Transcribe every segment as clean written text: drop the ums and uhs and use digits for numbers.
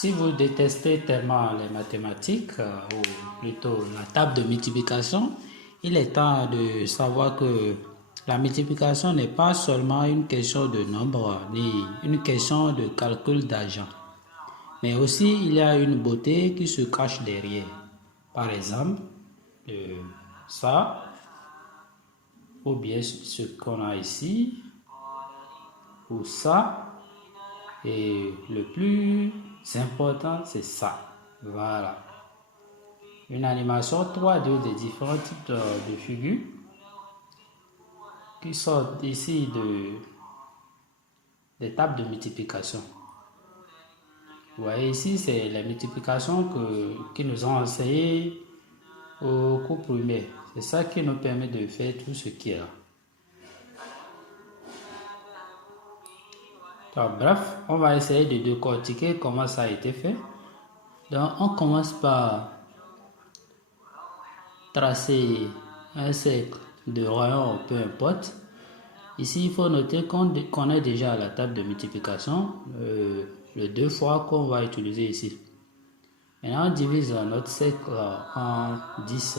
Si vous détestez tellement les mathématiques, ou plutôt la table de multiplication, il est temps de savoir que la multiplication n'est pas seulement une question de nombre ni une question de calcul d'argent, mais aussi il y a une beauté qui se cache derrière. Par exemple, ça, ou bien ce qu'on a ici, ou ça, et le plus important, c'est ça. Voilà. Une animation 3D des différents types de figures qui sortent ici des tables de multiplication. Vous voyez ici, c'est les multiplications qui nous ont enseigné au cours primaire. C'est ça qui nous permet de faire tout ce qui est là. Donc, bref, on va essayer de décortiquer comment ça a été fait. Donc, on commence par tracer un cercle de rayon, peu importe. Ici, il faut noter qu'on est déjà à la table de multiplication, le 2 fois qu'on va utiliser ici. Maintenant, on divise notre cercle en 10.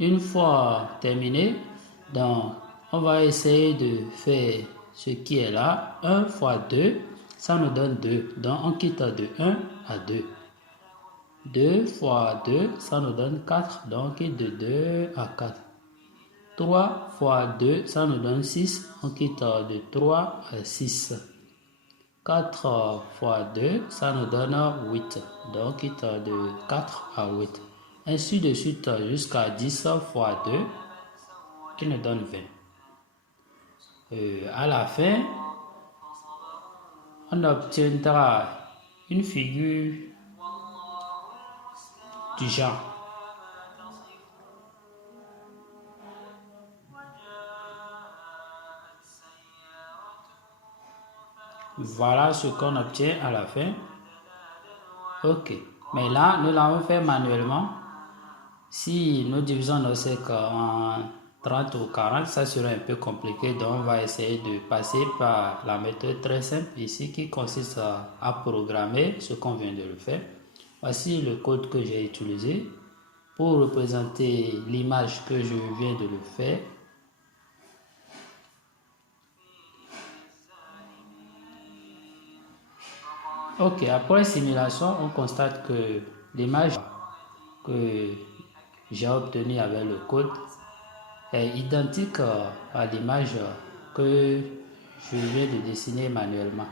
Une fois terminé, donc, on va essayer de faire ce qui est là. 1 fois 2, ça nous donne 2. Donc, on quitte de 1 à 2. 2 fois 2, ça nous donne 4. Donc, on quitte de 2 à 4. 3 fois 2, ça nous donne 6. On quitte de 3 à 6. 4 fois 2, ça nous donne 8. Donc, on quitte de 4 à 8. Ainsi de suite jusqu'à 10 fois 2, qui nous donne 20. À la fin, on obtiendra une figure du genre. Voilà ce qu'on obtient à la fin. Ok. Mais là, nous l'avons fait manuellement. Si nous divisons nos cercles en 30 ou 40, ça sera un peu compliqué. Donc, on va essayer de passer par la méthode très simple ici qui consiste à programmer ce qu'on vient de le faire. Voici le code que j'ai utilisé pour représenter l'image que je viens de le faire. Ok, après simulation, on constate que l'image que j'ai obtenue avec le code est identique à l'image que je viens de dessiner manuellement.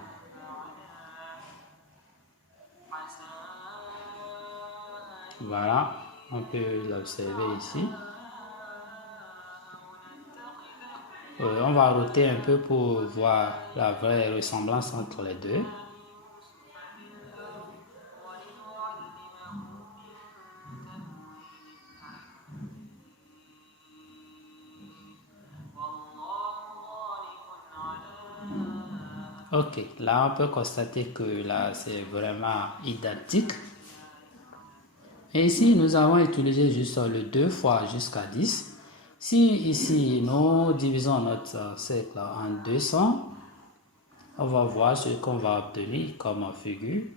Voilà, on peut l'observer ici. On va roter un peu pour voir la vraie ressemblance entre les deux. Ok, là on peut constater que là c'est vraiment identique. Et ici nous avons utilisé juste le 2 fois jusqu'à 10. Si ici nous divisons notre cercle en 200, on va voir ce qu'on va obtenir comme figure.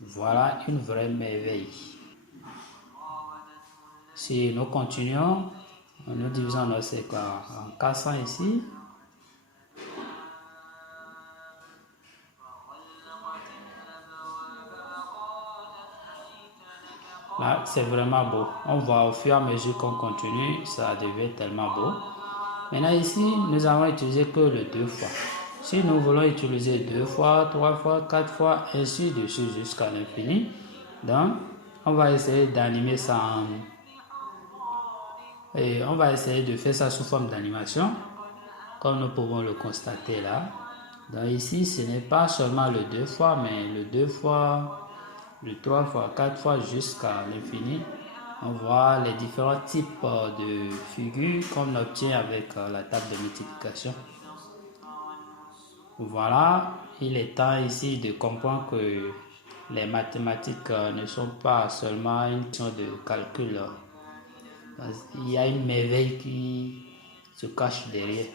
Voilà une vraie merveille. Si nous continuons, nous divisons notre cercle en 400 ici. Là, c'est vraiment beau. On voit au fur et à mesure qu'on continue, ça devient tellement beau. Maintenant ici, nous avons utilisé que le 2 fois. Si nous voulons utiliser 2 fois, 3 fois, 4 fois, ainsi de suite jusqu'à l'infini, donc on va essayer d'animer ça et on va essayer de faire ça sous forme d'animation, comme nous pouvons le constater là. Donc ici, ce n'est pas seulement le 2 fois, mais le 2 fois, le 3 fois, 4 fois jusqu'à l'infini. On voit les différents types de figures qu'on obtient avec la table de multiplication. Voilà, il est temps ici de comprendre que les mathématiques ne sont pas seulement une question de calcul. Il y a une merveille qui se cache derrière.